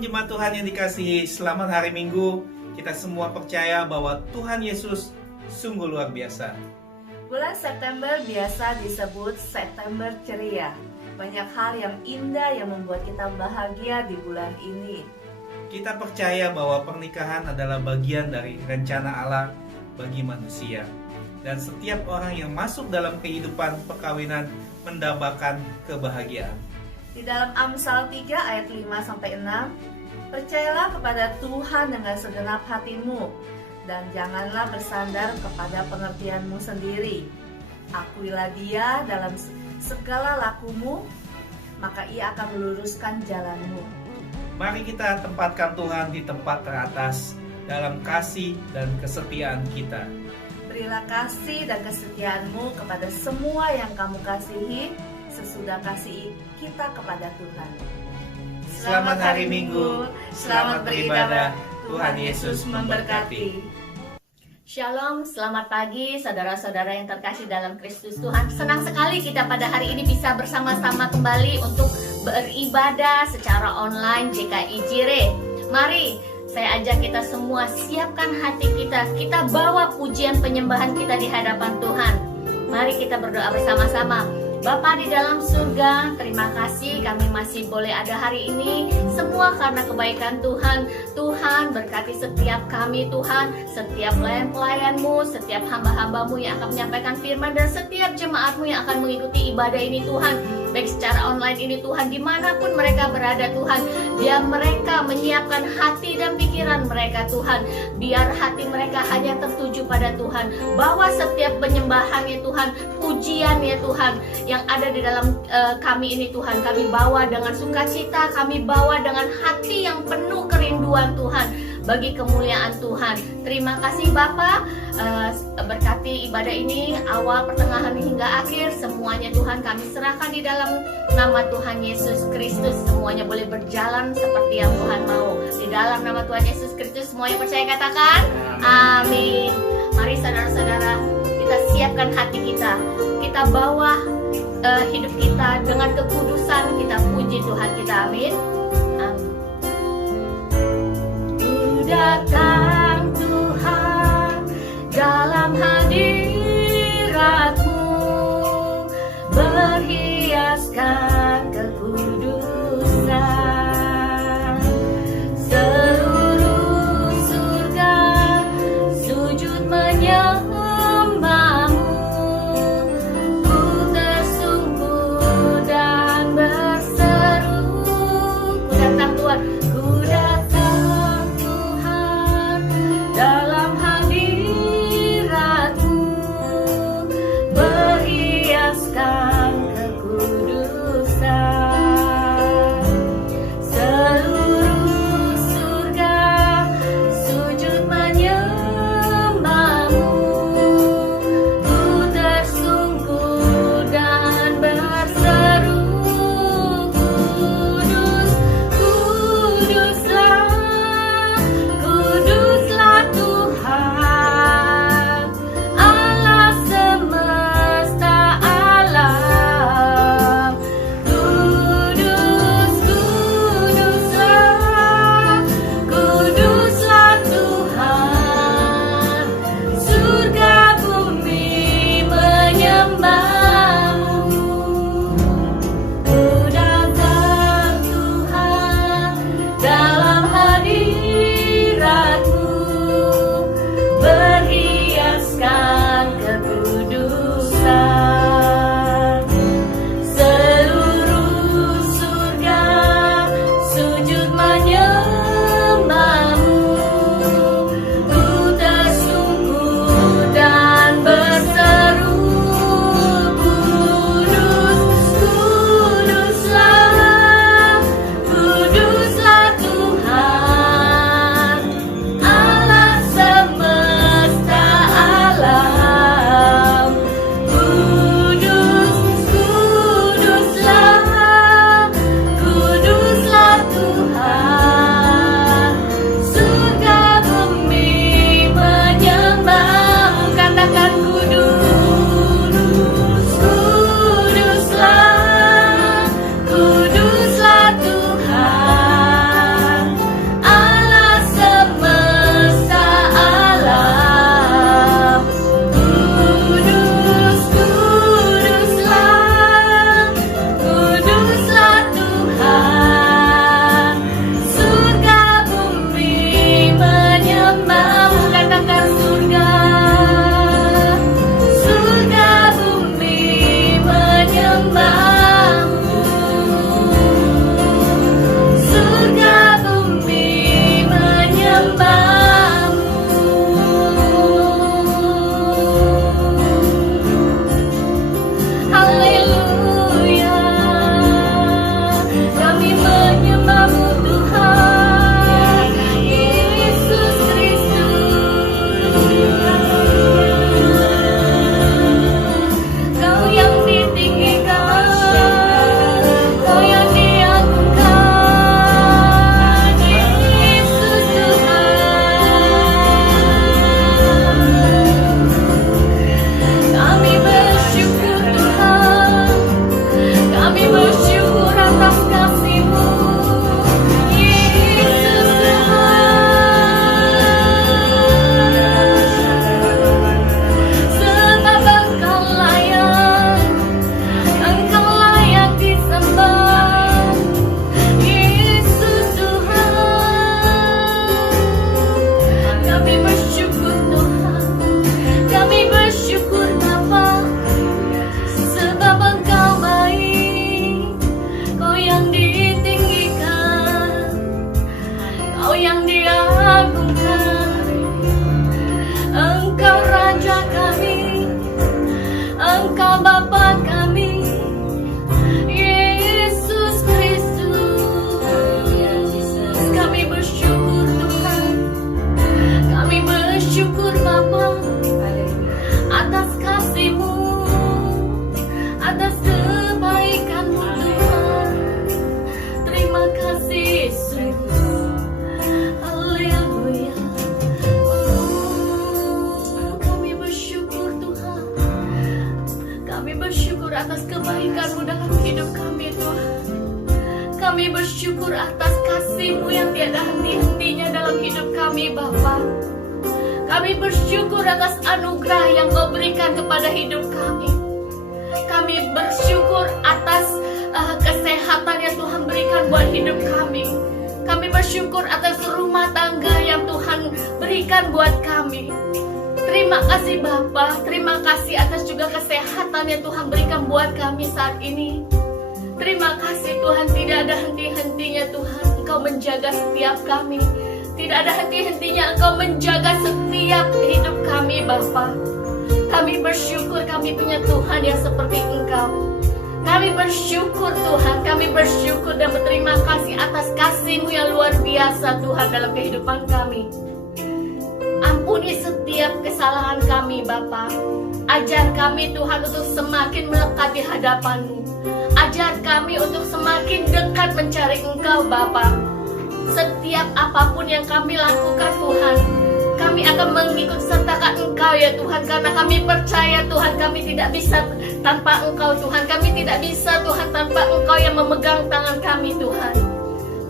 Shalom jemaat Tuhan yang dikasihi, selamat hari Minggu. Kita semua percaya bahwa Tuhan Yesus sungguh luar biasa. Bulan September biasa disebut September ceria. Banyak hal yang indah yang membuat kita bahagia di bulan ini. Kita percaya bahwa pernikahan adalah bagian dari rencana Allah bagi manusia. Dan setiap orang yang masuk dalam kehidupan perkawinan mendambakan kebahagiaan. Di dalam Amsal 3 ayat 5-6, percayalah kepada Tuhan dengan segenap hatimu, dan janganlah bersandar kepada pengertianmu sendiri. Akuilah Dia dalam segala lakumu, maka Ia akan meluruskan jalanmu. Mari kita tempatkan Tuhan di tempat teratas dalam kasih dan kesetiaan kita. Berilah kasih dan kesetiaanmu kepada semua yang kamu kasihi, sesudah kasih kita kepada Tuhan. Selamat hari Minggu, selamat beribadah, Tuhan Yesus memberkati. Shalom, selamat pagi saudara-saudara yang terkasih dalam Kristus Tuhan. Senang sekali kita pada hari ini bisa bersama-sama kembali untuk beribadah secara online GKI Jire. Mari saya ajak kita semua siapkan hati kita. Kita bawa pujian penyembahan kita di hadapan Tuhan. Mari kita berdoa bersama-sama. Bapa di dalam surga, terima kasih kami masih boleh ada hari ini. Semua karena kebaikan Tuhan. Tuhan berkati setiap kami Tuhan, setiap pelayan-pelayanmu, setiap hamba-hambamu yang akan menyampaikan firman, dan setiap jemaatmu yang akan mengikuti ibadah ini Tuhan. Baik secara online ini Tuhan, dimanapun mereka berada Tuhan, biar mereka menyiapkan hati dan pikiran mereka Tuhan. Biar hati mereka hanya tertuju pada Tuhan. Bawa setiap penyembahannya Tuhan, pujiannya Tuhan yang ada di dalam kami ini Tuhan, kami bawa dengan sukacita, kami bawa dengan hati yang penuh kerinduan Tuhan bagi kemuliaan Tuhan. Terima kasih Bapa, berkati ibadah ini awal, pertengahan hingga akhir, semuanya Tuhan kami serahkan di dalam nama Tuhan Yesus Kristus. Semuanya boleh berjalan seperti yang Tuhan mau. Di dalam nama Tuhan Yesus Kristus semuanya percaya katakan amin. Mari saudara-saudara, kita siapkan hati kita, kita bawa hidup kita dengan kekudusan, kita puji Tuhan kita, amin. Datang Tuhan dalam hadirat-Mu, berhiaskan kekudusan. Seluruh surga sujud menyembah-Mu. Ku tersungkur dan berseru, menyembahmu, katakan surga. Surga bumi menyembahmu. Surga bumi menyembahmu. Haleluya. Kami menyembahmu Tuhan Yesus Kristus. Kau yang ditinggikan, Kau yang diagungkan, Yesus Tuhan. Kami bersyukur Tuhan, kami bersyukur atas kasih-Mu, Yesus Tuhan. Sebab Engkau layak disembah, Yesus Tuhan. Kami bersyukur Tuhan, kami bersyukur Bapa, sebab Engkau baik, Kau yang ditinggikan, Kau yang diagungkan. Engkau Raja kami, Engkau Bapa kami, Yesus Kristus. Kami bersyukur Tuhan, kami bersyukur Bapa atas kasih-Mu, atas kebaikan-Mu Tuhan. Terima kasih Yesus. Haleluya. Kami bersyukur Tuhan, kami bersyukur atas kebaikan-Mu dalam hidup kami Tuhan. Kami bersyukur atas kasih-Mu yang tiada henti-hentinya dalam hidup kami Bapa. Kami bersyukur atas anugerah yang Kau berikan kepada hidup kami. Kami bersyukur atas kesehatan yang Tuhan berikan buat hidup kami. Kami bersyukur atas rumah tangga yang Tuhan berikan buat kami. Terima kasih Bapa, terima kasih atas juga kesehatan yang Tuhan berikan buat kami saat ini. Terima kasih Tuhan, tidak ada henti-hentinya Tuhan Engkau menjaga setiap kami. Tidak ada henti-hentinya Engkau menjaga setiap hidup kami Bapa. Kami bersyukur kami punya Tuhan yang seperti Engkau. Kami bersyukur Tuhan, kami bersyukur dan berterima kasih atas kasih-Mu yang luar biasa Tuhan dalam kehidupan kami. Ampuni setiap kesalahan kami Bapa. Ajar kami Tuhan untuk semakin melekat di hadapan-Mu. Ajar kami untuk semakin dekat mencari Engkau Bapa. Setiap apapun yang kami lakukan Tuhan, kami akan mengikut sertakan Engkau ya Tuhan. Karena kami percaya Tuhan, kami tidak bisa tanpa Engkau Tuhan. Kami tidak bisa Tuhan tanpa Engkau yang memegang tangan kami Tuhan.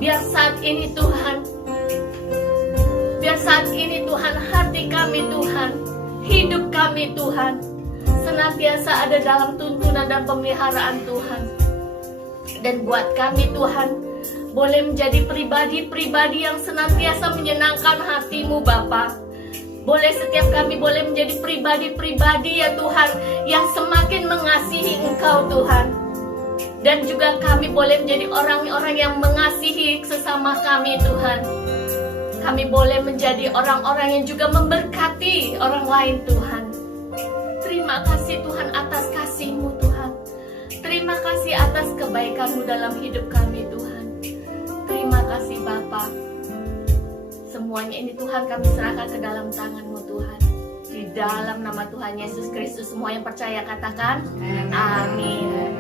Biar saat ini Tuhan, hati kami Tuhan, hidup kami Tuhan, senantiasa ada dalam tuntunan dan pemeliharaan Tuhan. Dan buat kami Tuhan, boleh menjadi pribadi-pribadi yang senantiasa menyenangkan hati-Mu Bapa. Boleh setiap kami boleh menjadi pribadi-pribadi ya Tuhan, yang semakin mengasihi Engkau Tuhan. Dan juga kami boleh menjadi orang-orang yang mengasihi sesama kami Tuhan. Kami boleh menjadi orang-orang yang juga memberkati orang lain Tuhan. Terima kasih Tuhan atas kasih-Mu Tuhan. Terima kasih atas kebaikan-Mu dalam hidup kami Tuhan. Terima kasih Bapa. Semuanya ini Tuhan kami serahkan ke dalam tangan-Mu Tuhan. Di dalam nama Tuhan Yesus Kristus, semua yang percaya katakan amin.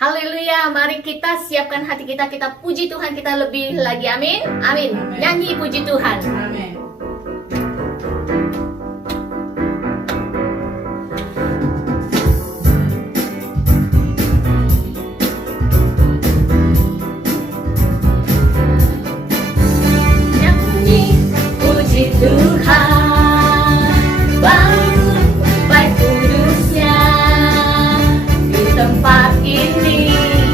Haleluya, mari kita siapkan hati kita, kita puji Tuhan kita lebih lagi, amin. Amin. Nyanyi puji Tuhan. Amin. Nyanyi puji Tuhan, bangun baik kudusnya. Di tempat ini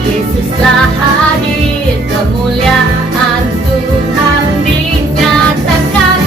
Yesuslah hadir, kemuliaan Tuhan dinyatakan.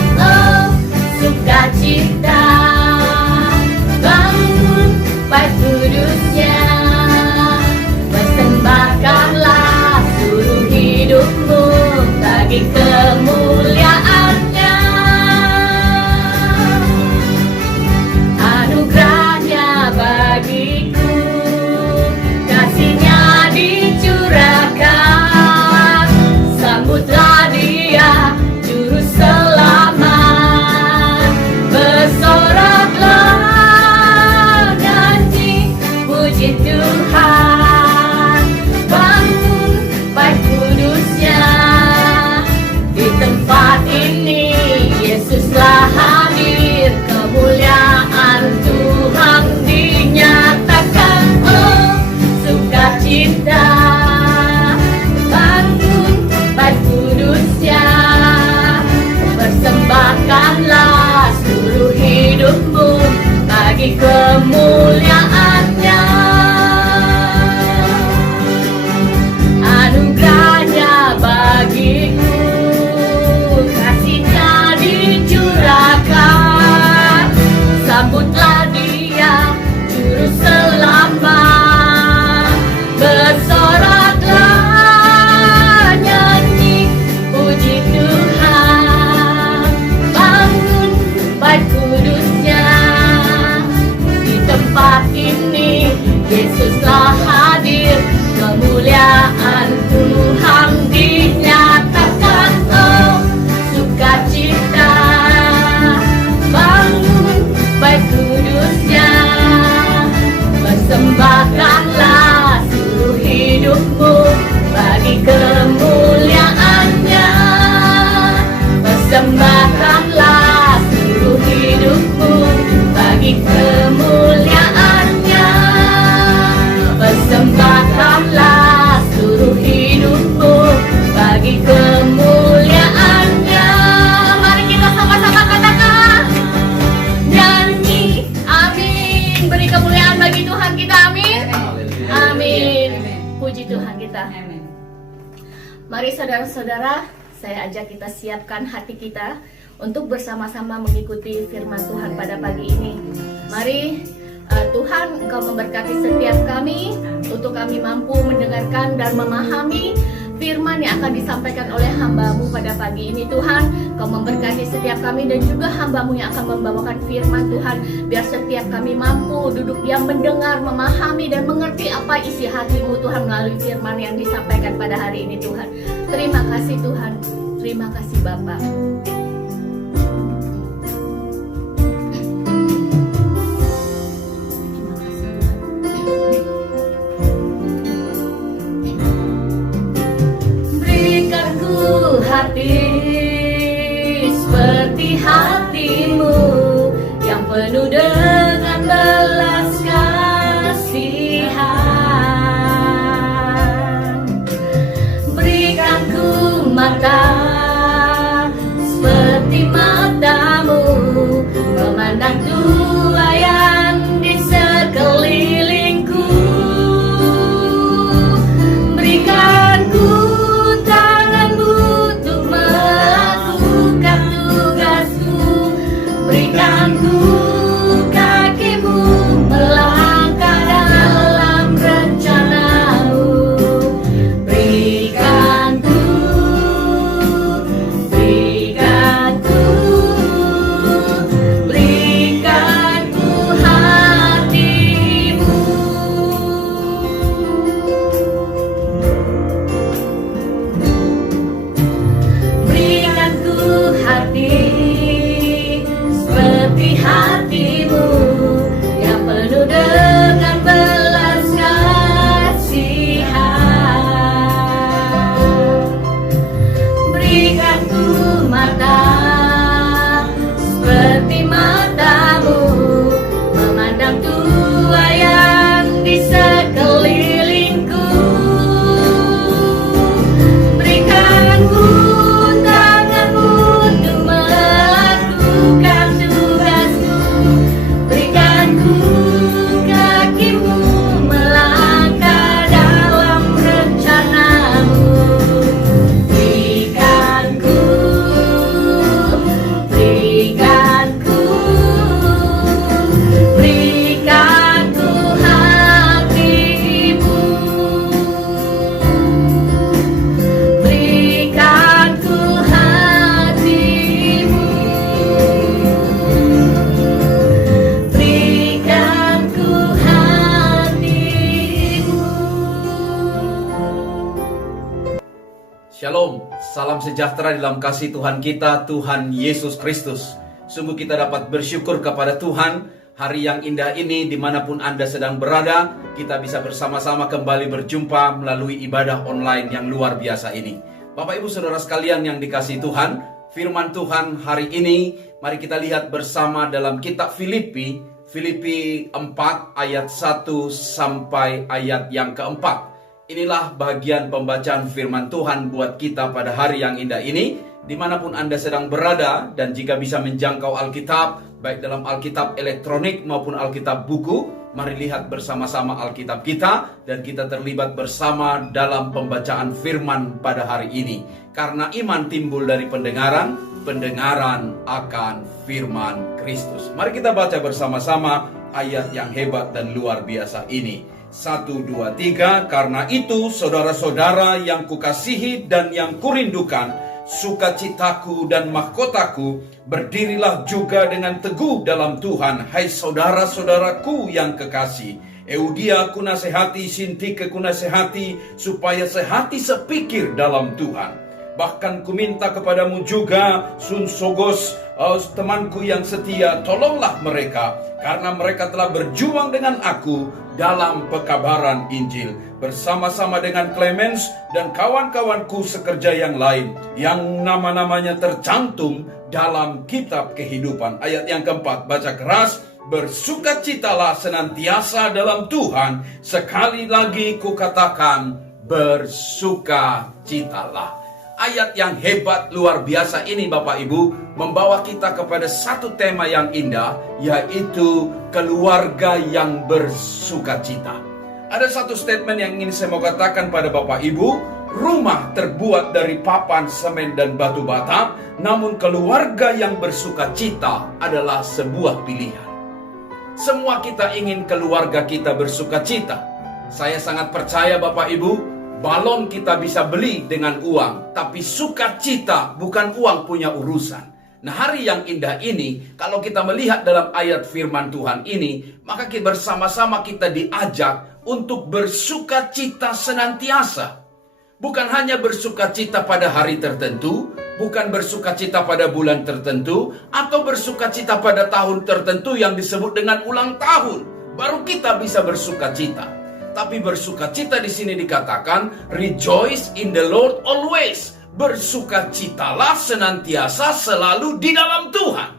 Persembahkanlah seluruh hidupmu bagi kemuliaan-Nya. Anugerahnya bagiku, kasih-Nya dicurahkan. Sambutlah Dia, Juru Selamat. Bersoraklah nyanyi puji Tuhan. Bangun bait kudus-Nya. Di tempat ini Yesuslah hadir, kemuliaan Tuhan dinyatakan. Oh, sukacita. Bangun bait kudus-Nya. Persembahkanlah seluruh hidupmu bagi kemuliaan-Nya. Persembahkanlah seluruh hidupmu bagi kemuliaan-Nya. Persembahkanlah seluruh hidupmu bagi kemuliaan-Nya. Mari kita sama-sama katakan, nyanyi, amin. Beri kemuliaan bagi Tuhan kita, amin. Amin. Puji Tuhan kita. Mari saudara-saudara, saya ajak kita siapkan hati kita untuk bersama-sama mengikuti firman Tuhan pada pagi ini. Mari Tuhan, Engkau memberkati setiap kami, untuk kami mampu mendengarkan dan memahami firman yang akan disampaikan oleh hamba-Mu pada pagi ini. Tuhan, Engkau memberkati setiap kami dan juga hamba-Mu yang akan membawakan firman Tuhan. Biar setiap kami mampu duduk diam mendengar, memahami dan mengerti apa isi hati-Mu Tuhan melalui firman yang disampaikan pada hari ini Tuhan. Terima kasih Tuhan, terima kasih Bapa. Hati seperti hati-Mu yang penuh dengan belas kasihan. Berikan ku mata seperti mata-Mu, memandang tuayan di sekelilingku. Berikan ku kaki-Mu melangkah dalam rencana-Mu. Berikan ku hati-Mu. Berikan ku hati seperti hati-Mu yang penuh dengan belas kasihan. Berikan ku mata seperti mata-Mu, memandang tuayan di sekelilingku. Berikan ku tangan-Mu untuk melakukan tugasku. Berikan ku kaki-Mu melangkah dalam rencana-Mu. Berikan ku hati-Mu. Berikan ku hati-Mu. Berikan ku hati-Mu. Shalom, salam sejahtera dalam kasih Tuhan kita, Tuhan Yesus Kristus. Sungguh kita dapat bersyukur kepada Tuhan hari yang indah ini dimanapun Anda sedang berada. Kita bisa bersama-sama kembali berjumpa melalui ibadah online yang luar biasa ini. Bapak Ibu Saudara sekalian yang dikasihi Tuhan, firman Tuhan hari ini mari kita lihat bersama dalam kitab Filipi 4 ayat 1 sampai ayat yang keempat. Inilah bagian pembacaan firman Tuhan buat kita pada hari yang indah ini. dimanapun Anda sedang berada, dan jika bisa menjangkau Alkitab, baik dalam Alkitab elektronik maupun Alkitab buku, mari lihat bersama-sama Alkitab kita, dan kita terlibat bersama dalam pembacaan firman pada hari ini. Karena iman timbul dari pendengaran, pendengaran akan firman Kristus. Mari kita baca bersama-sama ayat yang hebat dan luar biasa ini. 1, 2, 3. Karena itu, saudara-saudara yang kukasihi dan yang kurindukan, sukacitaku dan mahkotaku, berdirilah juga dengan teguh dalam Tuhan, hai saudara-saudaraku yang kekasih. Eudia kunasehati, Sintike kunasehati, supaya sehati sepikir dalam Tuhan. Bahkan kuminta kepadamu juga, Sunsogos, temanku yang setia, tolonglah mereka, karena mereka telah berjuang dengan aku dalam pekabaran Injil, bersama-sama dengan Clemens dan kawan-kawanku sekerja yang lain, yang nama-namanya tercantum dalam kitab kehidupan. Ayat yang keempat, baca keras. Bersukacitalah senantiasa dalam Tuhan. Sekali lagi kukatakan, bersukacitalah. Ayat yang hebat luar biasa ini Bapak Ibu membawa kita kepada satu tema yang indah, yaitu keluarga yang bersukacita. Ada satu statement yang ingin saya mau katakan pada Bapak Ibu. Rumah terbuat dari papan, semen, dan batu bata, namun keluarga yang bersukacita adalah sebuah pilihan. Semua kita ingin keluarga kita bersukacita. Saya sangat percaya Bapak Ibu, balon kita bisa beli dengan uang, tapi sukacita bukan uang punya urusan. Nah, hari yang indah ini, kalau kita melihat dalam ayat firman Tuhan ini, maka kita bersama-sama kita diajak untuk bersukacita senantiasa. Bukan hanya bersukacita pada hari tertentu, bukan bersukacita pada bulan tertentu, atau bersukacita pada tahun tertentu yang disebut dengan ulang tahun. Baru kita bisa bersukacita. Tapi bersukacita di sini dikatakan, rejoice in the Lord always. Bersukacitalah senantiasa selalu di dalam Tuhan.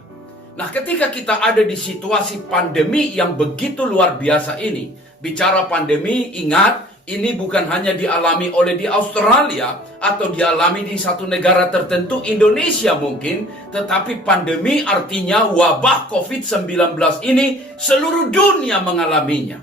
Nah, ketika kita ada di situasi pandemi yang begitu luar biasa ini, bicara pandemi, ingat, ini bukan hanya dialami oleh di Australia atau dialami di satu negara tertentu, Indonesia mungkin, tetapi pandemi artinya wabah COVID-19 ini seluruh dunia mengalaminya.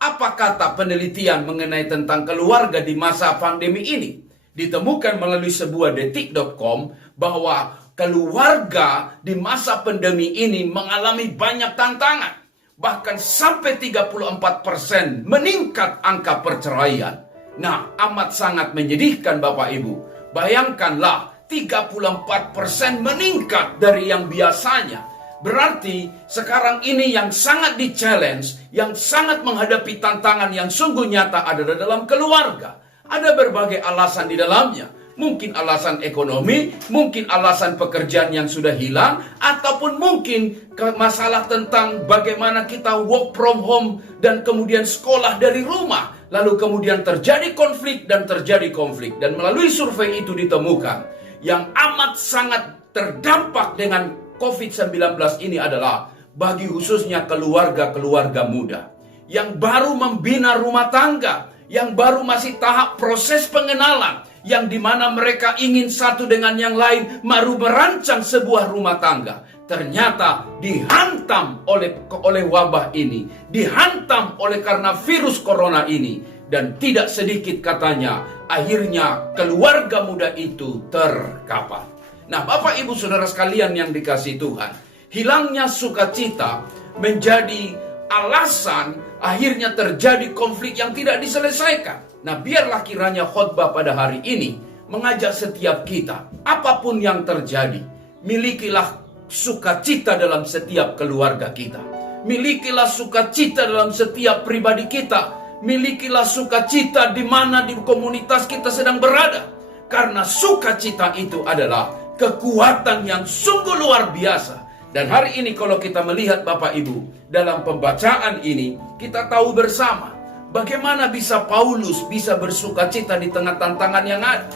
Apa kata penelitian mengenai tentang keluarga di masa pandemi ini? Ditemukan melalui sebuah detik.com bahwa keluarga di masa pandemi ini mengalami banyak tantangan. Bahkan sampai 34% meningkat angka perceraian. Nah, amat sangat menyedihkan Bapak Ibu. Bayangkanlah 34% meningkat dari yang biasanya. Berarti sekarang ini yang sangat di-challenge, yang sangat menghadapi tantangan yang sungguh nyata adalah dalam keluarga. Ada berbagai alasan di dalamnya. Mungkin alasan ekonomi, mungkin alasan pekerjaan yang sudah hilang, ataupun mungkin masalah tentang bagaimana kita work from home dan kemudian sekolah dari rumah. Lalu kemudian terjadi konflik dan terjadi konflik. Dan melalui survei itu ditemukan yang amat sangat terdampak dengan COVID-19 ini adalah bagi khususnya keluarga-keluarga muda yang baru membina rumah tangga, yang baru masih tahap proses pengenalan, yang dimana mereka ingin satu dengan yang lain baru merancang sebuah rumah tangga. Ternyata dihantam oleh wabah ini, dihantam oleh karena virus corona ini, dan tidak sedikit katanya akhirnya keluarga muda itu terkapar. Nah, Bapak Ibu Saudara sekalian yang dikasihi Tuhan, hilangnya sukacita menjadi alasan akhirnya terjadi konflik yang tidak diselesaikan. Nah, biarlah kiranya khotbah pada hari ini mengajak setiap kita, apapun yang terjadi, milikilah sukacita dalam setiap keluarga kita. Milikilah sukacita dalam setiap pribadi kita. Milikilah sukacita di mana di komunitas kita sedang berada. Karena sukacita itu adalah kekuatan yang sungguh luar biasa. Dan hari ini kalau kita melihat Bapak Ibu, dalam pembacaan ini kita tahu bersama bagaimana bisa Paulus bisa bersukacita di tengah tantangan yang ada.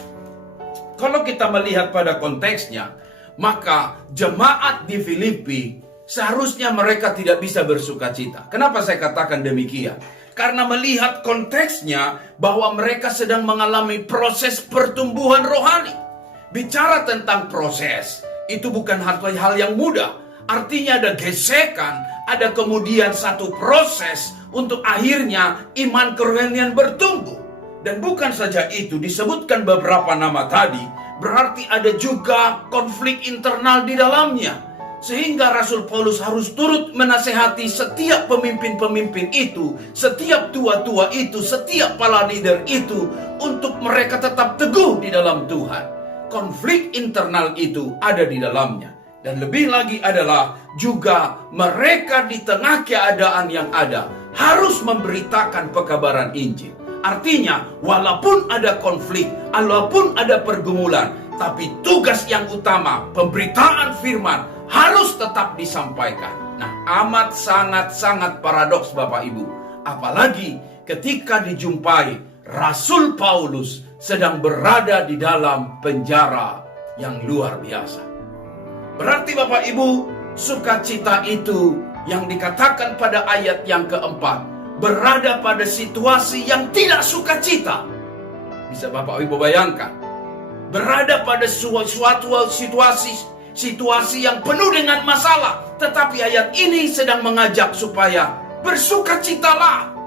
Kalau kita melihat pada konteksnya, maka jemaat di Filipi seharusnya mereka tidak bisa bersukacita. Kenapa saya katakan demikian? Karena melihat konteksnya bahwa mereka sedang mengalami proses pertumbuhan rohani. Bicara tentang proses, itu bukan hal yang mudah. Artinya ada gesekan, ada kemudian satu proses untuk akhirnya iman kerohanian bertumbuh. Dan bukan saja itu, disebutkan beberapa nama tadi, berarti ada juga konflik internal di dalamnya. Sehingga Rasul Paulus harus turut menasehati setiap pemimpin-pemimpin itu, setiap tua-tua itu, setiap para leader itu, untuk mereka tetap teguh di dalam Tuhan. Konflik internal itu ada di dalamnya. Dan lebih lagi adalah juga mereka di tengah keadaan yang ada harus memberitakan pekabaran Injil. Artinya, walaupun ada konflik, walaupun ada pergumulan, tapi tugas yang utama, pemberitaan firman, harus tetap disampaikan. Nah, amat sangat paradoks Bapak Ibu. Apalagi ketika dijumpai Rasul Paulus sedang berada di dalam penjara yang luar biasa. Berarti Bapak Ibu, sukacita itu yang dikatakan pada ayat yang keempat, berada pada situasi yang tidak sukacita. Bisa Bapak Ibu bayangkan, berada pada suatu situasi yang penuh dengan masalah, tetapi ayat ini sedang mengajak supaya bersukacitalah.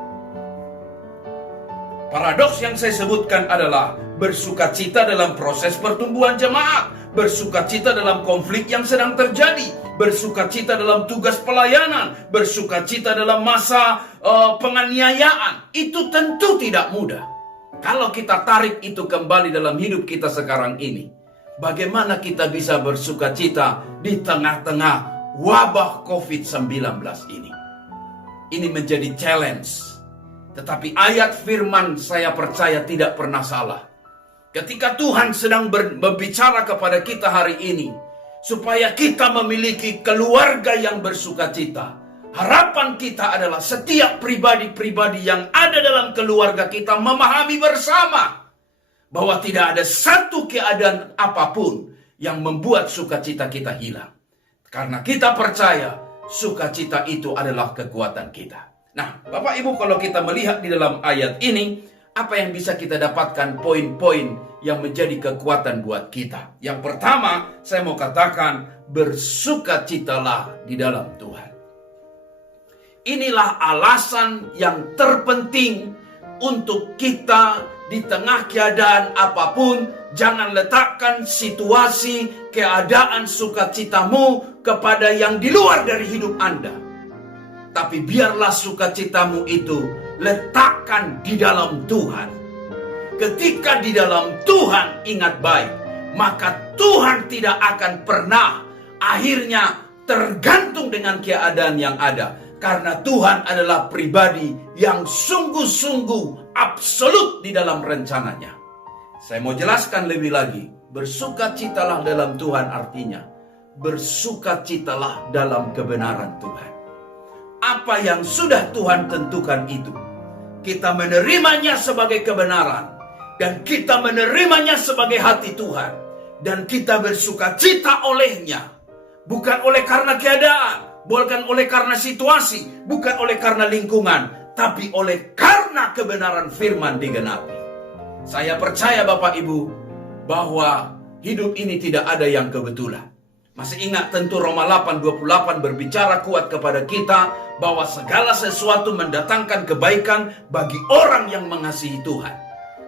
Paradoks yang saya sebutkan adalah bersukacita dalam proses pertumbuhan jemaat, bersukacita dalam konflik yang sedang terjadi, bersukacita dalam tugas pelayanan, bersukacita dalam masa penganiayaan. Itu tentu tidak mudah. Kalau kita tarik itu kembali dalam hidup kita sekarang ini, bagaimana kita bisa bersukacita di tengah-tengah wabah COVID-19 ini? Ini menjadi challenge. Tetapi ayat firman saya percaya tidak pernah salah. Ketika Tuhan sedang berbicara kepada kita hari ini, supaya kita memiliki keluarga yang bersukacita, harapan kita adalah setiap pribadi-pribadi yang ada dalam keluarga kita memahami bersama bahwa tidak ada satu keadaan apapun yang membuat sukacita kita hilang. Karena kita percaya sukacita itu adalah kekuatan kita. Nah, Bapak Ibu, kalau kita melihat di dalam ayat ini, apa yang bisa kita dapatkan poin-poin yang menjadi kekuatan buat kita? Yang pertama, saya mau katakan, bersukacitalah di dalam Tuhan. Inilah alasan yang terpenting untuk kita di tengah keadaan apapun, jangan letakkan situasi, keadaan sukacitamu kepada yang di luar dari hidup Anda. Tapi biarlah sukacitamu itu letakkan di dalam Tuhan. Ketika di dalam Tuhan ingat baik, maka Tuhan tidak akan pernah akhirnya tergantung dengan keadaan yang ada. Karena Tuhan adalah pribadi yang sungguh-sungguh absolut di dalam rencananya. Saya mau jelaskan lebih lagi. Bersukacitalah dalam Tuhan artinya bersukacitalah dalam kebenaran Tuhan. Apa yang sudah Tuhan tentukan itu, kita menerimanya sebagai kebenaran, dan kita menerimanya sebagai hati Tuhan, dan kita bersukacita olehnya, bukan oleh karena keadaan, bukan oleh karena situasi, bukan oleh karena lingkungan, tapi oleh karena kebenaran firman digenapi. Saya percaya Bapak Ibu bahwa hidup ini tidak ada yang kebetulan. Masih ingat tentu Roma 8:28 berbicara kuat kepada kita bahwa segala sesuatu mendatangkan kebaikan bagi orang yang mengasihi Tuhan.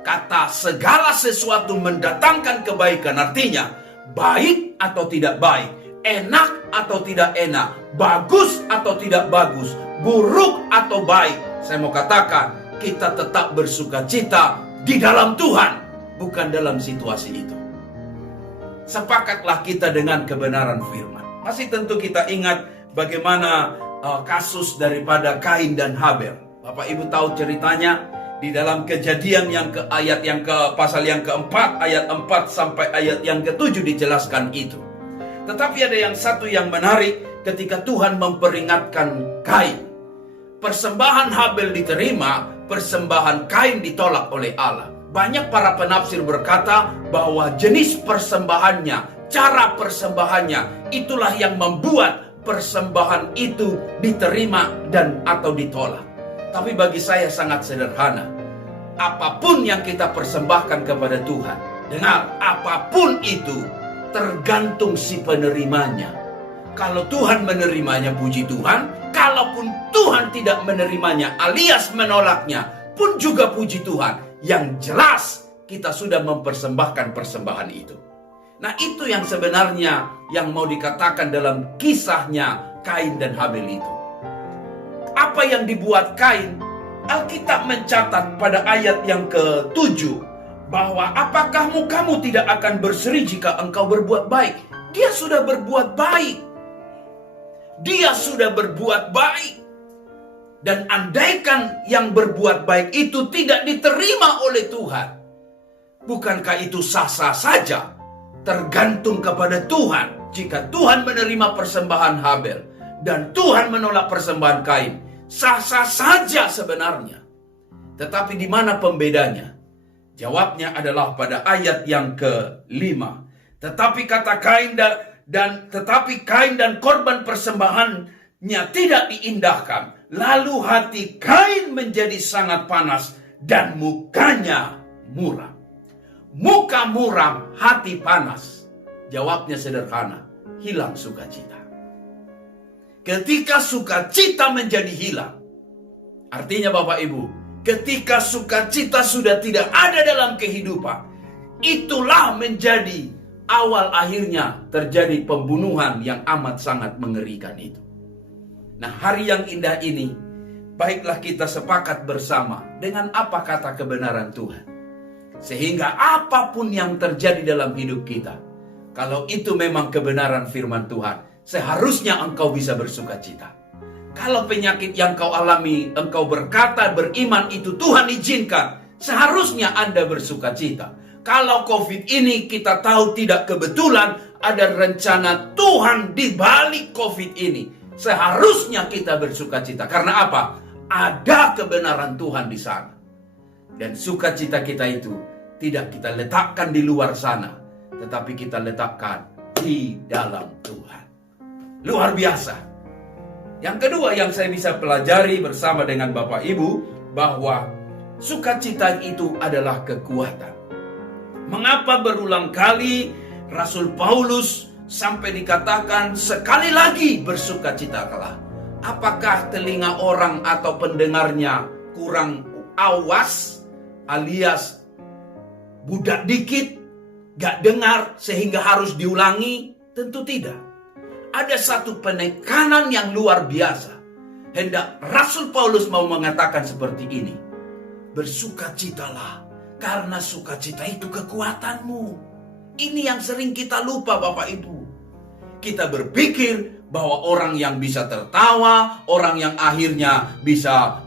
Kata segala sesuatu mendatangkan kebaikan artinya baik atau tidak baik, enak atau tidak enak, bagus atau tidak bagus, buruk atau baik. Saya mau katakan kita tetap bersukacita di dalam Tuhan, bukan dalam situasi itu. Sepakatlah kita dengan kebenaran firman. Masih tentu kita ingat bagaimana kasus daripada Kain dan Habel. Bapak Ibu tahu ceritanya di dalam Kejadian pasal yang keempat, ayat 4 sampai ayat yang ke-7 dijelaskan itu. Tetapi ada yang satu yang menarik ketika Tuhan memperingatkan Kain. Persembahan Habel diterima, persembahan Kain ditolak oleh Allah. Banyak para penafsir berkata bahwa jenis persembahannya, cara persembahannya, itulah yang membuat persembahan itu diterima dan atau ditolak. Tapi bagi saya sangat sederhana. Apapun yang kita persembahkan kepada Tuhan, Dengar, apapun itu tergantung si penerimanya. Kalau Tuhan menerimanya, puji Tuhan. Kalaupun Tuhan tidak menerimanya alias menolaknya, pun juga puji Tuhan. Yang jelas kita sudah mempersembahkan persembahan itu. Nah, itu yang sebenarnya yang mau dikatakan dalam kisahnya Kain dan Habel itu. Apa yang dibuat Kain? Alkitab mencatat pada ayat yang ke-7 bahwa apakah mukamu tidak akan berseri jika engkau berbuat baik? Dia sudah berbuat baik. Dia sudah berbuat baik. Dan andaikan yang berbuat baik itu tidak diterima oleh Tuhan, bukankah itu sah-sah saja? Tergantung kepada Tuhan. Jika Tuhan menerima persembahan Habel dan Tuhan menolak persembahan Kain, sah-sah saja sebenarnya. Tetapi di mana pembedanya? Jawabnya adalah pada ayat yang ke-5. Tetapi kata Kain tetapi Kain dan korban persembahannya tidak diindahkan. Lalu hati Kain menjadi sangat panas dan mukanya muram. Muka muram, hati panas. Jawabnya sederhana, hilang sukacita. Ketika sukacita menjadi hilang, artinya Bapak Ibu, ketika sukacita sudah tidak ada dalam kehidupan, itulah menjadi awal akhirnya terjadi pembunuhan yang amat sangat mengerikan itu. Nah, hari yang indah ini, baiklah kita sepakat bersama dengan apa kata kebenaran Tuhan. Sehingga apapun yang terjadi dalam hidup kita, kalau itu memang kebenaran firman Tuhan, seharusnya engkau bisa bersukacita. Kalau penyakit yang kau alami, engkau berkata, beriman itu Tuhan izinkan, seharusnya Anda bersukacita. Kalau COVID ini kita tahu tidak kebetulan, ada rencana Tuhan di balik COVID ini, seharusnya kita bersukacita. Karena apa? Ada kebenaran Tuhan di sana. Dan sukacita kita itu tidak kita letakkan di luar sana, tetapi kita letakkan di dalam Tuhan. Luar biasa. Yang kedua yang saya bisa pelajari bersama dengan Bapak Ibu, bahwa sukacita itu adalah kekuatan. Mengapa berulang kali Rasul Paulus sampai dikatakan sekali lagi bersukacitalah? Apakah telinga orang atau pendengarnya kurang awas alias budak dikit, gak dengar sehingga harus diulangi? Tentu tidak. Ada satu penekanan yang luar biasa. Hendak Rasul Paulus mau mengatakan seperti ini. Bersukacitalah, karena sukacita itu kekuatanmu. Ini yang sering kita lupa Bapak Ibu. Kita berpikir bahwa orang yang bisa tertawa, orang yang akhirnya bisa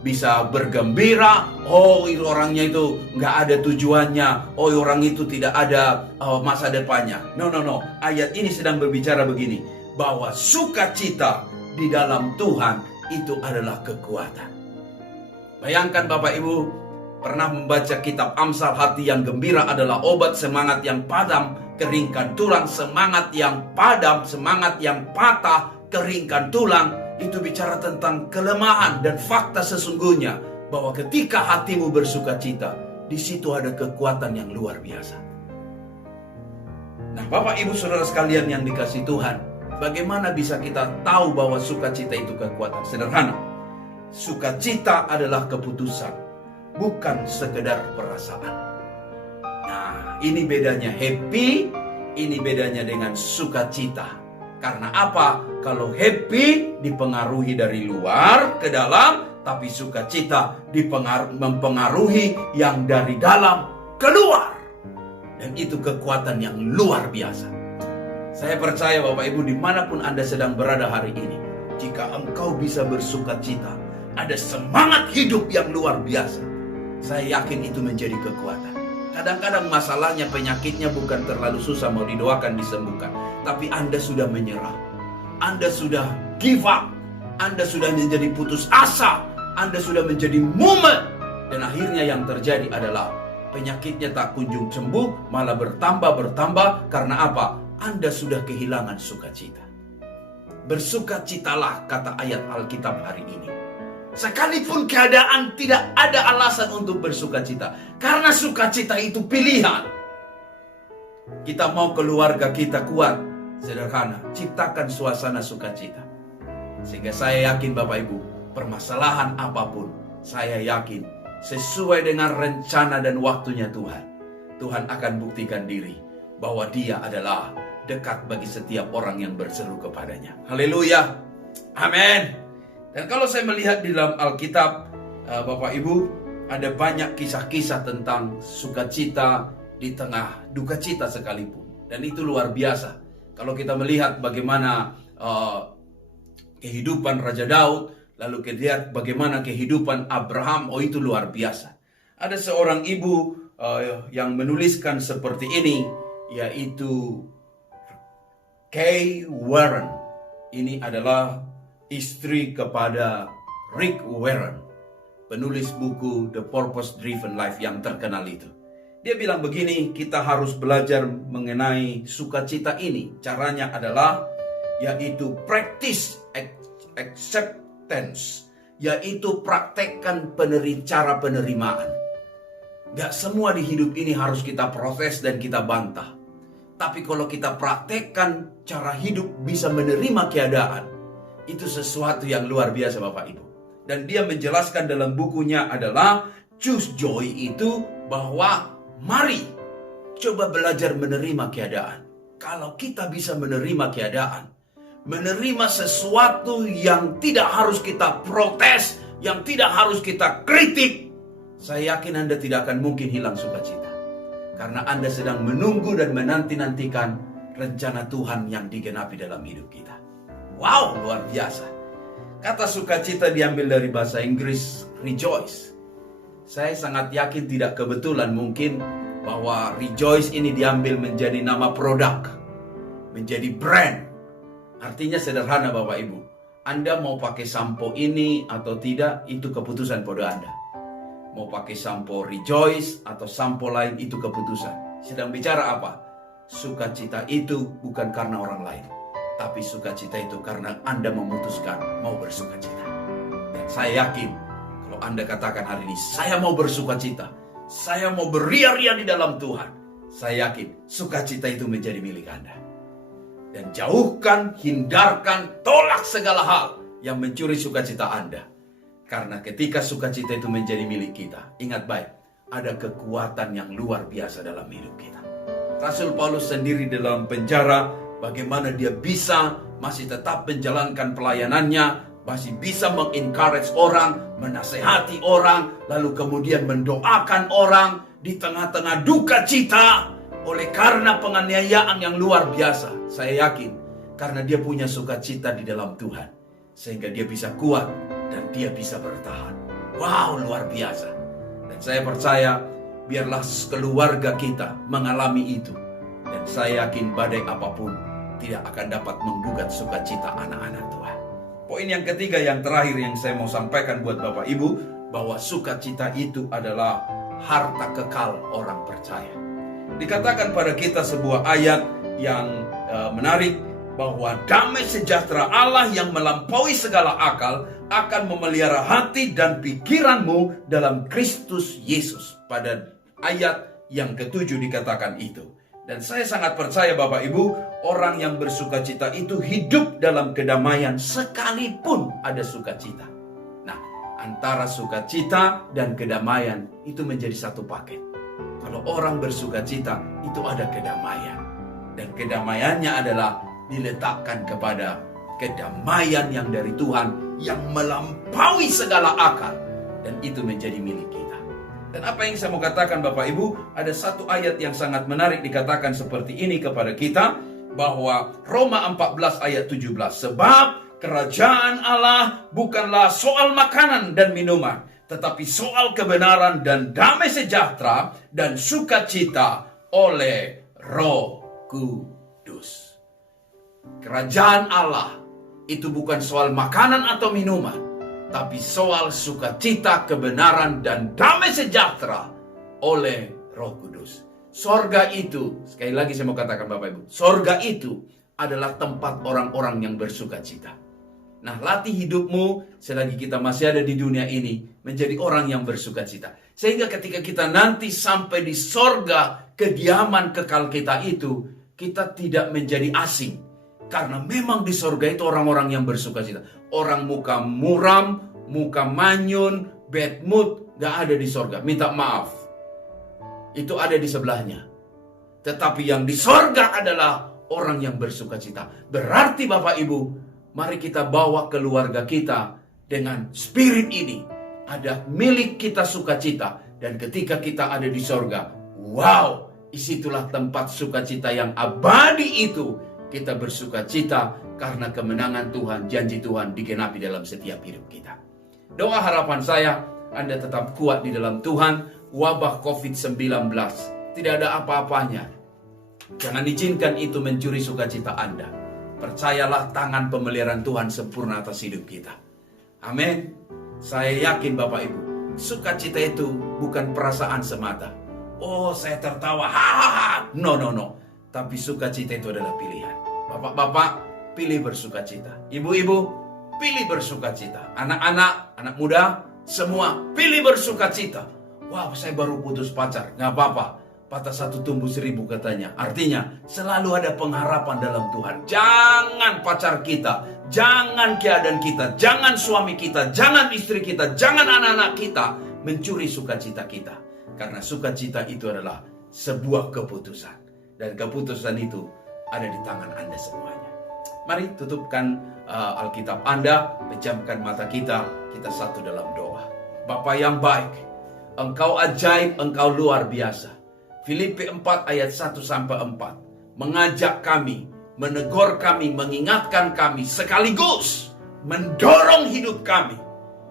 bergembira, oh orangnya itu nggak ada tujuannya, oh orang itu tidak ada masa depannya. No. Ayat ini sedang berbicara begini, bahwa sukacita di dalam Tuhan itu adalah kekuatan. Bayangkan Bapak Ibu pernah membaca kitab Amsal, hati yang gembira adalah obat, semangat yang padam keringkan tulang. Semangat yang padam, semangat yang patah keringkan tulang. Itu bicara tentang kelemahan dan fakta sesungguhnya bahwa ketika hatimu bersukacita, di situ ada kekuatan yang luar biasa. Nah, Bapak Ibu Saudara sekalian yang dikasihi Tuhan, bagaimana bisa kita tahu bahwa sukacita itu kekuatan? Sederhana. Sukacita adalah keputusan, bukan sekedar perasaan. Nah, ini bedanya happy, ini bedanya dengan sukacita. Karena apa? Kalau happy dipengaruhi dari luar ke dalam, tapi sukacita mempengaruhi yang dari dalam keluar. Dan itu kekuatan yang luar biasa. Saya percaya Bapak Ibu dimanapun Anda sedang berada hari ini, jika engkau bisa bersukacita, ada semangat hidup yang luar biasa. Saya yakin itu menjadi kekuatan. Kadang-kadang masalahnya, penyakitnya bukan terlalu susah mau didoakan disembuhkan, tapi Anda sudah menyerah, Anda sudah give up, Anda sudah menjadi putus asa, Anda sudah menjadi mumet. Dan akhirnya yang terjadi adalah penyakitnya tak kunjung sembuh, malah bertambah. Karena apa? Anda sudah kehilangan sukacita. Bersukacitalah, kata ayat Alkitab hari ini. Sekalipun keadaan tidak ada alasan untuk bersukacita, karena sukacita itu pilihan. Kita mau keluarga kita kuat. Sederhana, ciptakan suasana sukacita. Sehingga saya yakin Bapak Ibu, permasalahan apapun, saya yakin sesuai dengan rencana dan waktunya Tuhan, Tuhan akan buktikan diri bahwa Dia adalah dekat bagi setiap orang yang berseru kepadanya. Haleluya. Amin. Dan kalau saya melihat di dalam Alkitab, Bapak Ibu, ada banyak kisah-kisah tentang sukacita di tengah duka cita sekalipun. Dan itu luar biasa. Kalau kita melihat bagaimana kehidupan Raja Daud, lalu kita lihat bagaimana kehidupan Abraham, itu luar biasa. Ada seorang ibu yang menuliskan seperti ini, yaitu Kay Warren. Ini adalah istri kepada Rick Warren, penulis buku The Purpose Driven Life yang terkenal itu. Dia bilang begini, kita harus belajar mengenai sukacita ini. Caranya adalah yaitu practice acceptance, yaitu praktekkan cara penerimaan. Gak semua di hidup ini harus kita proses dan kita bantah. Tapi kalau kita praktekkan cara hidup bisa menerima keadaan, itu sesuatu yang luar biasa Bapak Ibu. Dan dia menjelaskan dalam bukunya adalah Choose Joy itu bahwa mari coba belajar menerima keadaan. Kalau kita bisa menerima keadaan, menerima sesuatu yang tidak harus kita protes, yang tidak harus kita kritik, saya yakin Anda tidak akan mungkin hilang sukacita. Karena Anda sedang menunggu dan menanti-nantikan rencana Tuhan yang digenapi dalam hidup kita. Wow, luar biasa. Kata sukacita diambil dari bahasa Inggris rejoice. Saya sangat yakin tidak kebetulan mungkin bahwa rejoice ini diambil menjadi nama produk, menjadi brand. Artinya sederhana Bapak Ibu. Anda mau pakai sampo ini atau tidak, itu keputusan pada Anda. Mau pakai sampo rejoice atau sampo lain, itu keputusan. Sedang bicara apa? Sukacita itu bukan karena orang lain, tapi sukacita itu karena Anda memutuskan mau bersukacita. Dan saya yakin kalau Anda katakan hari ini, saya mau bersukacita, saya mau beria-ria di dalam Tuhan, saya yakin sukacita itu menjadi milik Anda. Dan jauhkan, hindarkan, tolak segala hal yang mencuri sukacita Anda. Karena ketika sukacita itu menjadi milik kita, ingat baik, ada kekuatan yang luar biasa dalam hidup kita. Rasul Paulus sendiri dalam penjara, bagaimana dia bisa masih tetap menjalankan pelayanannya, masih bisa mengencourage orang, menasehati orang, lalu kemudian mendoakan orang di tengah-tengah duka cita oleh karena penganiayaan yang luar biasa. Saya yakin karena dia punya sukacita di dalam Tuhan, sehingga dia bisa kuat dan dia bisa bertahan. Wow, luar biasa. Dan saya percaya biarlah keluarga kita mengalami itu. Dan saya yakin badai apapun tidak akan dapat menggugat sukacita anak-anak Tuhan. Poin yang ketiga, yang terakhir yang saya mau sampaikan buat Bapak Ibu, bahwa sukacita itu adalah harta kekal orang percaya. Dikatakan pada kita sebuah ayat yang menarik, bahwa damai sejahtera Allah yang melampaui segala akal akan memelihara hati dan pikiranmu dalam Kristus Yesus. Pada ayat yang ke-7 dikatakan itu. Dan saya sangat percaya Bapak Ibu, orang yang bersukacita itu hidup dalam kedamaian sekalipun ada sukacita. Nah, antara sukacita dan kedamaian itu menjadi satu paket. Kalau orang bersukacita itu ada kedamaian. Dan kedamaiannya adalah diletakkan kepada kedamaian yang dari Tuhan yang melampaui segala akal, dan itu menjadi milik kita. Dan apa yang saya mau katakan Bapak Ibu, ada satu ayat yang sangat menarik dikatakan seperti ini kepada kita, bahwa Roma 14 ayat 17, sebab kerajaan Allah bukanlah soal makanan dan minuman, tetapi soal kebenaran dan damai sejahtera dan sukacita oleh Roh Kudus. Kerajaan Allah itu bukan soal makanan atau minuman, tapi soal sukacita, kebenaran, dan damai sejahtera oleh Roh Kudus. Sorga itu, sekali lagi saya mau katakan Bapak Ibu, sorga itu adalah tempat orang-orang yang bersukacita. Nah, latih hidupmu selagi kita masih ada di dunia ini menjadi orang yang bersukacita. Sehingga ketika kita nanti sampai di sorga, kediaman kekal kita itu, kita tidak menjadi asing. Karena memang di sorga itu orang-orang yang bersuka cita. Orang muka muram, muka manyun, bad mood, gak ada di sorga. Minta maaf. Itu ada di sebelahnya. Tetapi yang di sorga adalah orang yang bersuka cita. Berarti Bapak Ibu, mari kita bawa keluarga kita dengan spirit ini. Ada milik kita sukacita. Dan ketika kita ada di sorga, wow, disitulah tempat sukacita yang abadi itu. Kita bersukacita karena kemenangan Tuhan, janji Tuhan digenapi dalam setiap hidup kita. Doa harapan saya, Anda tetap kuat di dalam Tuhan. Wabah COVID-19 tidak ada apa-apanya. Jangan izinkan itu mencuri sukacita Anda. Percayalah tangan pemeliharaan Tuhan sempurna atas hidup kita. Amin. Saya yakin Bapak Ibu, sukacita itu bukan perasaan semata. Oh, saya tertawa, hahaha. No. Tapi sukacita itu adalah pilihan. Bapak-bapak, pilih bersukacita. Ibu-ibu, pilih bersukacita. Anak-anak, anak muda, semua pilih bersukacita. Wah, saya baru putus pacar. Gak apa-apa. Patah satu tumbuh 1000 katanya. Artinya, selalu ada pengharapan dalam Tuhan. Jangan pacar kita, jangan keadaan kita, jangan suami kita, jangan istri kita, jangan anak-anak kita mencuri sukacita kita. Karena sukacita itu adalah sebuah keputusan. Dan keputusan itu ada di tangan Anda semuanya. Mari tutupkan Alkitab Anda, pejamkan mata kita satu dalam doa. Bapa yang baik, Engkau ajaib, Engkau luar biasa. Filipi 4 ayat 1-4 mengajak kami, menegur kami, mengingatkan kami, sekaligus mendorong hidup kami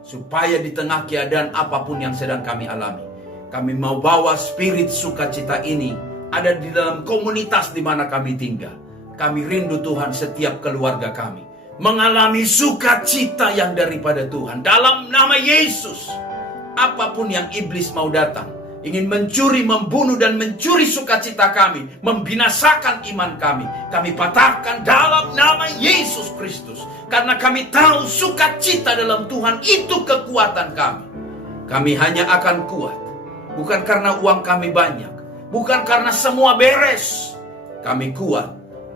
supaya di tengah keadaan apapun yang sedang kami alami, kami mau bawa spirit sukacita ini ada di dalam komunitas di mana kami tinggal. Kami rindu Tuhan setiap keluarga kami mengalami sukacita yang daripada Tuhan dalam nama Yesus. Apapun yang iblis mau datang, ingin mencuri, membunuh, dan mencuri sukacita kami, membinasakan iman kami, kami patahkan dalam nama Yesus Kristus. Karena kami tahu sukacita dalam Tuhan itu kekuatan kami. Kami hanya akan kuat, bukan karena uang kami banyak, bukan karena semua beres. Kami kuat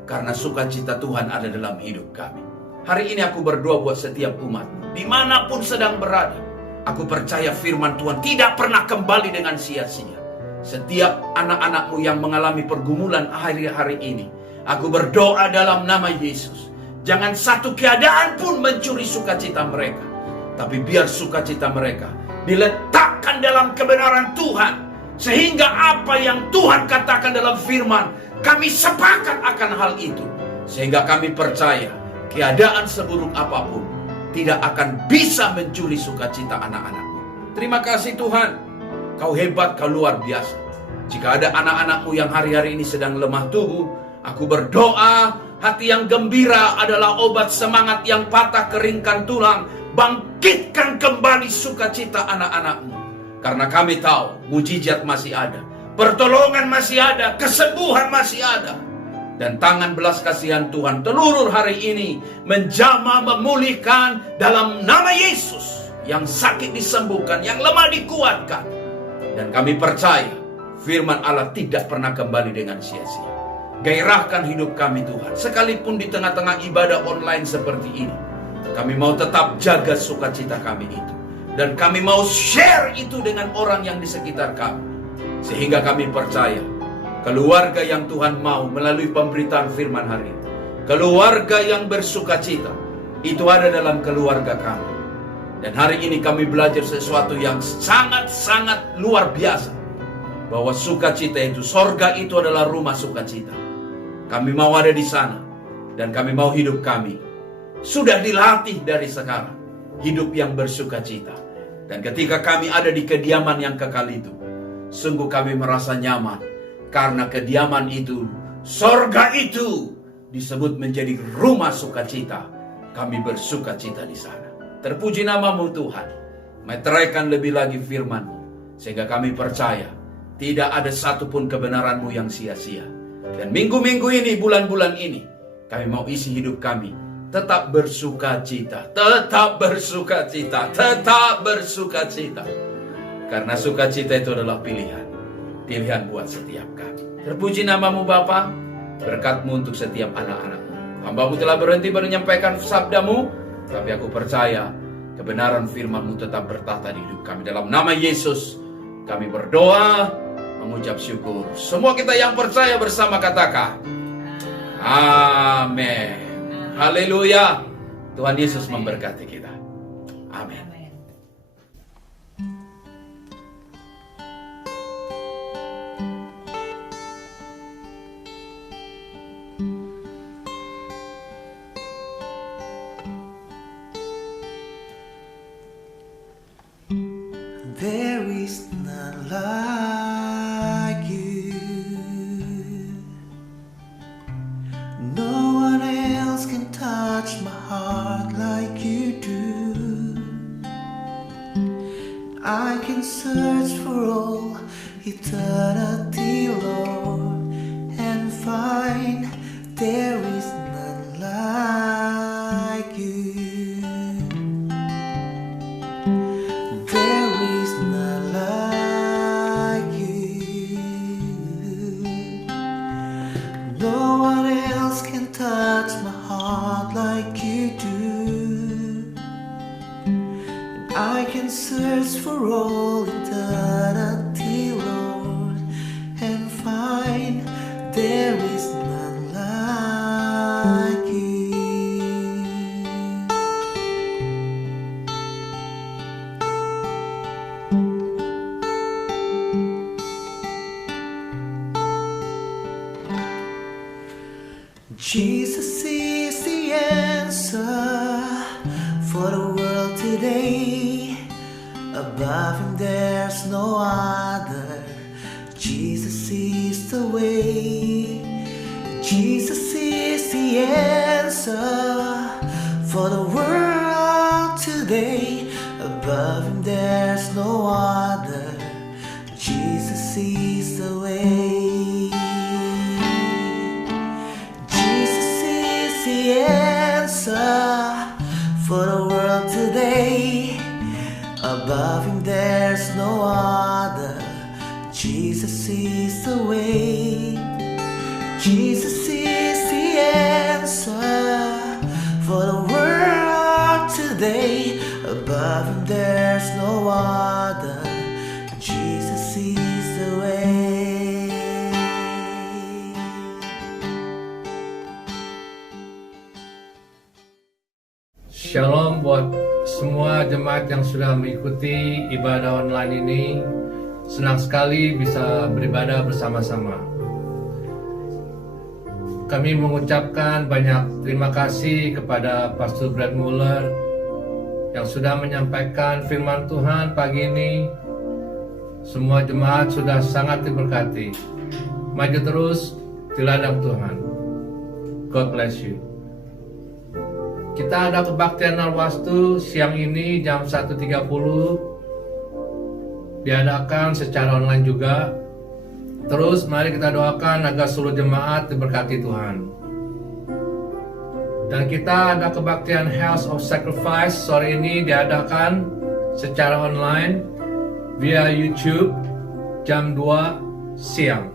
karena sukacita Tuhan ada dalam hidup kami. Hari ini aku berdoa buat setiap umat, dimanapun sedang berada. Aku percaya firman Tuhan tidak pernah kembali dengan sia-sia. Setiap anak-anakmu yang mengalami pergumulan hari-hari ini, aku berdoa dalam nama Yesus. Jangan satu keadaan pun mencuri sukacita mereka. Tapi biar sukacita mereka diletakkan dalam kebenaran Tuhan. Sehingga apa yang Tuhan katakan dalam firman, kami sepakat akan hal itu. Sehingga kami percaya keadaan seburuk apapun tidak akan bisa mencuri sukacita anak-anakmu. Terima kasih Tuhan. Kau hebat, kau luar biasa. Jika ada anak-anakmu yang hari-hari ini sedang lemah tubuh, aku berdoa, hati yang gembira adalah obat semangat yang patah keringkan tulang. Bangkitkan kembali sukacita anak-anakmu. Karena kami tahu mujizat masih ada, pertolongan masih ada, kesembuhan masih ada. Dan tangan belas kasihan Tuhan telurur hari ini menjamah, memulihkan dalam nama Yesus. Yang sakit disembuhkan, yang lemah dikuatkan. Dan kami percaya firman Allah tidak pernah kembali dengan sia-sia. Gairahkan hidup kami Tuhan. Sekalipun di tengah-tengah ibadah online seperti ini, kami mau tetap jaga sukacita kami itu. Dan kami mau share itu dengan orang yang di sekitar kami. Sehingga kami percaya keluarga yang Tuhan mau melalui pemberitaan firman hari ini, keluarga yang bersukacita, itu ada dalam keluarga kami. Dan hari ini kami belajar sesuatu yang sangat-sangat luar biasa. Bahwa sukacita itu, sorga itu adalah rumah sukacita. Kami mau ada di sana. Dan kami mau hidup kami sudah dilatih dari sekarang. Hidup yang bersukacita. Dan ketika kami ada di kediaman yang kekal itu, sungguh kami merasa nyaman. Karena kediaman itu, sorga itu disebut menjadi rumah sukacita. Kami bersukacita di sana. Terpuji namamu Tuhan. Meteraikan lebih lagi firman-Mu. Sehingga kami percaya tidak ada satupun kebenaran-Mu yang sia-sia. Dan minggu-minggu ini, bulan-bulan ini, kami mau isi hidup kami tetap bersukacita. Tetap bersukacita. Tetap bersukacita. Karena sukacita itu adalah pilihan. pilihan buat setiap kami. Terpuji namamu Bapa, berkat-Mu untuk setiap anak-anak-Mu. Hamba-Mu telah berhenti menyampaikan sabda-Mu, tapi aku percaya kebenaran firman-Mu tetap bertata di hidup kami. Dalam nama Yesus kami berdoa, mengucap syukur. Semua kita yang percaya bersama katakan amin. Haleluya. Tuhan Yesus memberkati kita. Amin. There is none like you. No one else can touch my heart like you do. I can search for all eternity, Lord, and find there is none like you. There is none like you. No one else can touch my heart like you do. And I can search for all eternity, Lord, and find there is none like you. Jesus is the answer for the world today. Above him there's no other. Jesus is the way. Jesus is the answer for the world today. Above him there's no other. Jesus is the way. The answer for the world today. Above him there's no other. Jesus is the way. Jesus is the answer for the world today. Above him there's no other. Jesus is the way. Shalom buat semua jemaat yang sudah mengikuti ibadah online ini. Senang sekali bisa beribadah bersama-sama. Kami mengucapkan banyak terima kasih kepada Pastor Brad Muller yang sudah menyampaikan firman Tuhan pagi ini. Semua jemaat sudah sangat diberkati. Maju terus di ladang Tuhan. God bless you. Kita ada kebaktian Narwastu siang ini jam 1.30, diadakan secara online juga. Terus mari kita doakan agar seluruh jemaat diberkati Tuhan. Dan kita ada kebaktian House of Sacrifice sore ini diadakan secara online via YouTube jam 2 siang.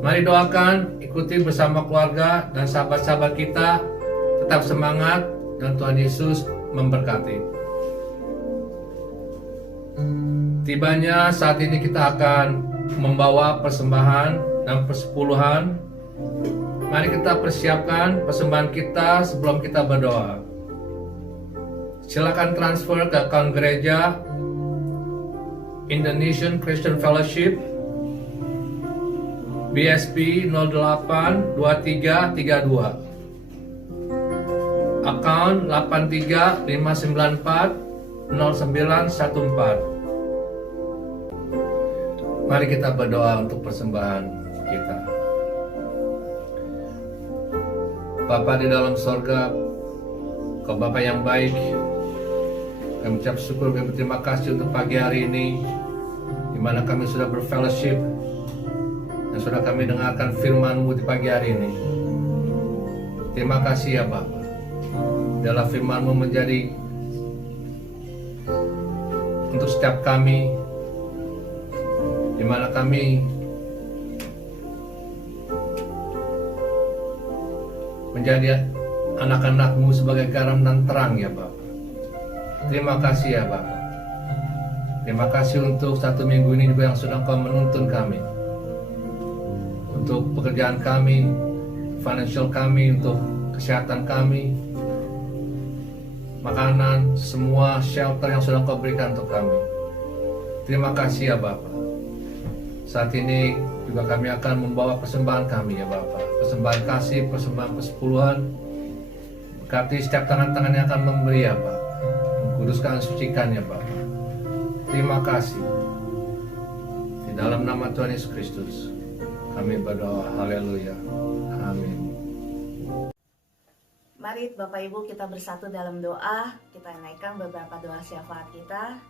Mari doakan, ikuti bersama keluarga dan sahabat-sahabat kita. Tetap semangat dan Tuhan Yesus memberkati. Tibanya saat ini kita akan membawa persembahan dan persepuluhan. Mari kita persiapkan persembahan kita sebelum kita berdoa. Silakan transfer ke akun gereja Indonesian Christian Fellowship BSB 082332. Account 835940914. Mari kita berdoa untuk persembahan kita. Bapa di dalam sorga, Kau Bapa yang baik, kami ucap syukur, kami berterima kasih untuk pagi hari ini, di mana kami sudah berfellowship dan sudah kami dengarkan firman-Mu di pagi hari ini. Terima kasih ya Bapa. Dalam firman-Mu menjadi untuk setiap kami di mana kami menjadi anak-anak-Mu sebagai garam dan terang ya Bapa. Terima kasih ya Bapa. Terima kasih untuk 1 minggu ini juga yang sudah Kau menuntun kami, untuk pekerjaan kami, financial kami, untuk kesehatan kami, makanan, semua shelter yang sudah Kau berikan untuk kami. Terima kasih ya Bapa. Saat ini juga kami akan membawa persembahan kami ya Bapa, persembahan kasih, persembahan persepuluhan. Berkati setiap tangan-tangan yang akan memberi ya Bapa, kuduskan, sucikan ya Bapa. Terima kasih. Di dalam nama Tuhan Yesus Kristus kami berdoa. Haleluya. Amin. Mari Bapak Ibu kita bersatu dalam doa. Kita naikkan beberapa doa syafaat kita.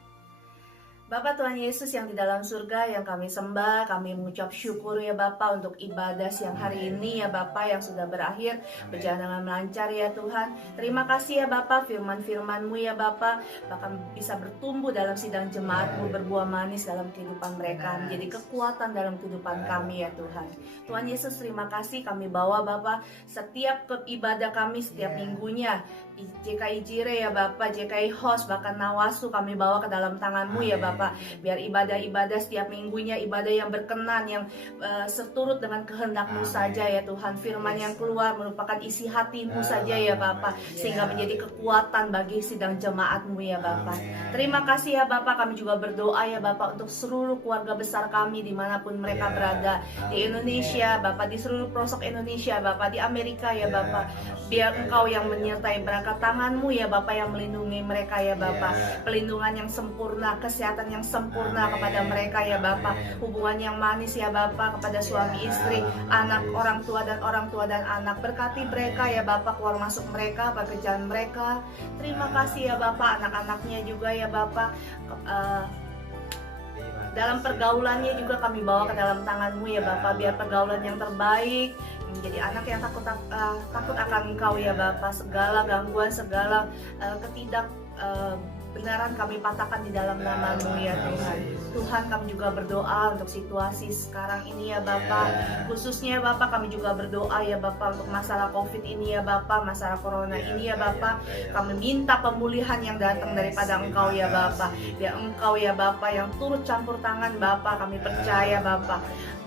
Bapak Tuhan Yesus yang di dalam surga, yang kami sembah, kami mengucap syukur ya Bapak untuk ibadah siang hari ini ya Bapak yang sudah berakhir, berjalan dengan lancar ya Tuhan. Terima kasih ya Bapak, firman-firman-Mu ya Bapak bahkan bisa bertumbuh dalam sidang jemaat-Mu, berbuah manis dalam kehidupan mereka, menjadi kekuatan dalam kehidupan kami ya Tuhan. Tuhan Yesus, terima kasih kami bawa Bapak setiap ibadah kami setiap minggunya, JKI Jire ya Bapak, JKI Host, bahkan Nawasu kami bawa ke dalam tangan-Mu ya Bapak. Biar ibadah-ibadah setiap minggunya ibadah yang berkenan, yang seturut dengan kehendak-Mu saja ya Tuhan. Firman yang keluar merupakan isi hati-Mu saja ya Bapak, sehingga menjadi kekuatan bagi sidang jemaat-Mu ya Bapak. Terima kasih ya Bapak, kami juga berdoa ya Bapak untuk seluruh keluarga besar kami dimanapun mereka berada, di Indonesia Bapak, di seluruh pelosok Indonesia Bapak, di Amerika ya Bapak. Biar Engkau yang menyertai, berkat tangan-Mu ya Bapak yang melindungi mereka ya Bapak. Pelindungan yang sempurna, kesehatan yang sempurna kepada mereka ya Bapak. Hubungan yang manis ya Bapak kepada suami istri, anak, orang tua dan anak. Berkati mereka ya Bapak, keluar masuk mereka, pekerjaan mereka. Terima kasih ya Bapak, anak-anaknya juga ya Bapak. Dalam pergaulannya juga kami bawa ke dalam tangan-Mu ya Bapak. Biar pergaulan yang terbaik, menjadi anak yang takut akan Engkau ya Bapak. Segala gangguan, segala benaran kami patahkan di dalam nama-Mu ya Tuhan. Tuhan, kami juga berdoa untuk situasi sekarang ini ya Bapak. Khususnya Bapak, kami juga berdoa ya Bapak untuk masalah COVID ini ya Bapak, masalah corona ini ya Bapak. Kami minta pemulihan yang datang daripada Engkau ya Bapak. Biar Engkau ya Bapak yang turut campur tangan Bapak. Kami percaya Bapak,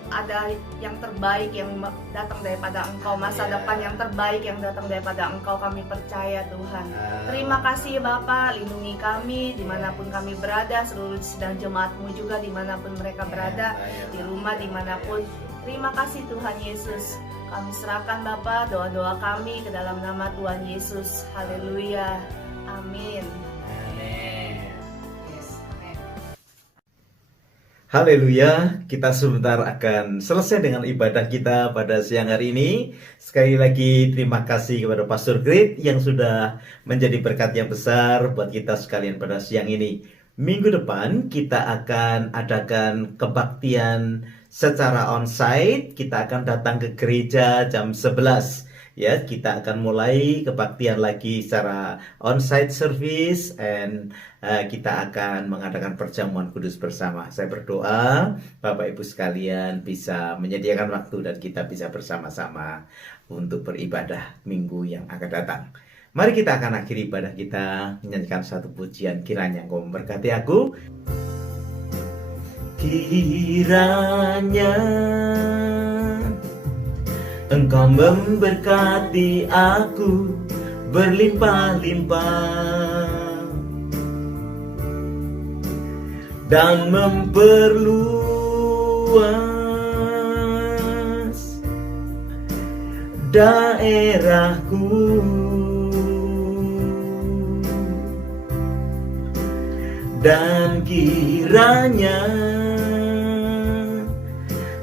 ada yang terbaik yang datang daripada Engkau, masa depan yang terbaik yang datang daripada Engkau, kami percaya Tuhan. Terima kasih Bapak, lindungi kami dimanapun kami berada, seluruh sidang jemaat-Mu juga dimanapun mereka berada, di rumah dimanapun. Terima kasih Tuhan Yesus. Kami serahkan Bapak doa-doa kami ke dalam nama Tuhan Yesus. Haleluya. Amin. Haleluya, kita sebentar akan selesai dengan ibadah kita pada siang hari ini. Sekali lagi terima kasih kepada Pastor Grit yang sudah menjadi berkat yang besar buat kita sekalian pada siang ini. Minggu depan kita akan adakan kebaktian secara onsite. Kita akan datang ke gereja jam 11. Ya, kita akan mulai kebaktian lagi secara onsite service, and kita akan mengadakan perjamuan kudus bersama. Saya berdoa Bapak Ibu sekalian bisa menyediakan waktu dan kita bisa bersama-sama untuk beribadah minggu yang akan datang. Mari kita akan akhiri ibadah kita menyanyikan satu pujian, kiranya Engkau memberkati aku. Kiranya Engkau memberkati aku berlimpah-limpah dan memperluas daerahku, dan kiranya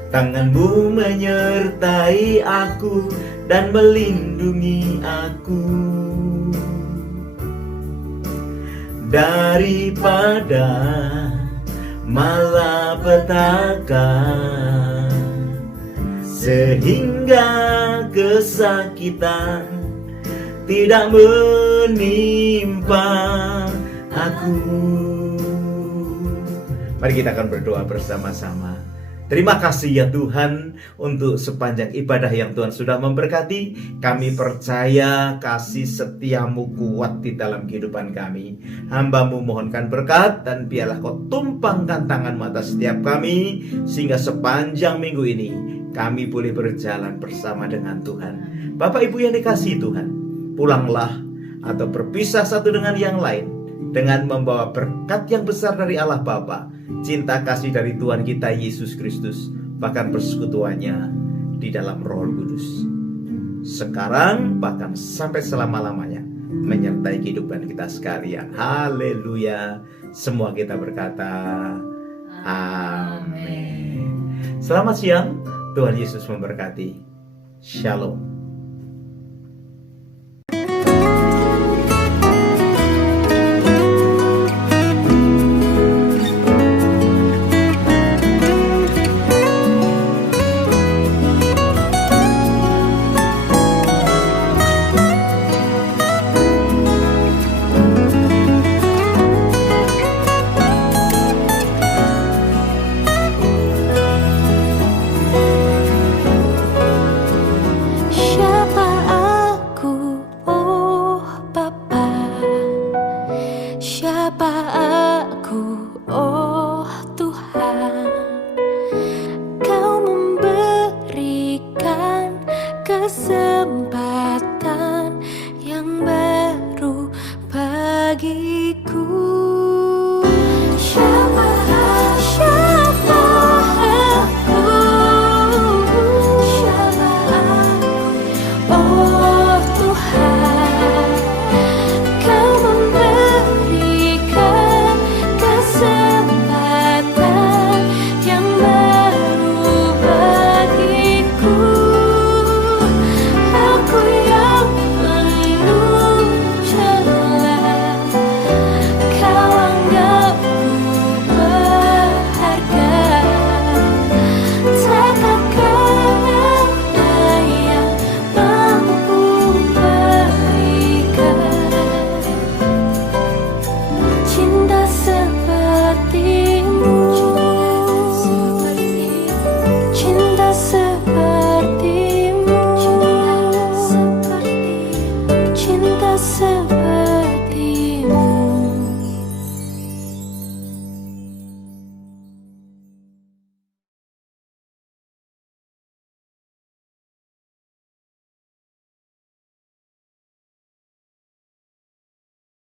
tangan-Mu menyertai aku dan melindungi aku daripada malapetaka, sehingga kesakitan tidak menimpa aku. Mari kita akan berdoa bersama-sama. Terima kasih ya Tuhan untuk sepanjang ibadah yang Tuhan sudah memberkati. Kami percaya kasih setiamu kuat di dalam kehidupan kami. Hamba-Mu mohonkan berkat dan biarlah Kau tumpangkan tangan-Mu atas setiap kami, sehingga sepanjang minggu ini kami boleh berjalan bersama dengan Tuhan. Bapak Ibu yang dikasihi Tuhan, pulanglah atau berpisah satu dengan yang lain dengan membawa berkat yang besar dari Allah Bapa, cinta kasih dari Tuhan kita Yesus Kristus, bahkan persekutuannya di dalam Roh Kudus, sekarang bahkan sampai selama-lamanya, menyertai kehidupan kita sekalian. Haleluya. Semua kita berkata amin. Selamat siang, Tuhan Yesus memberkati. Shalom. Siapa aku, oh Bapa? Siapa aku, oh Tuhan? Kau memberikan kesempatan yang baru bagi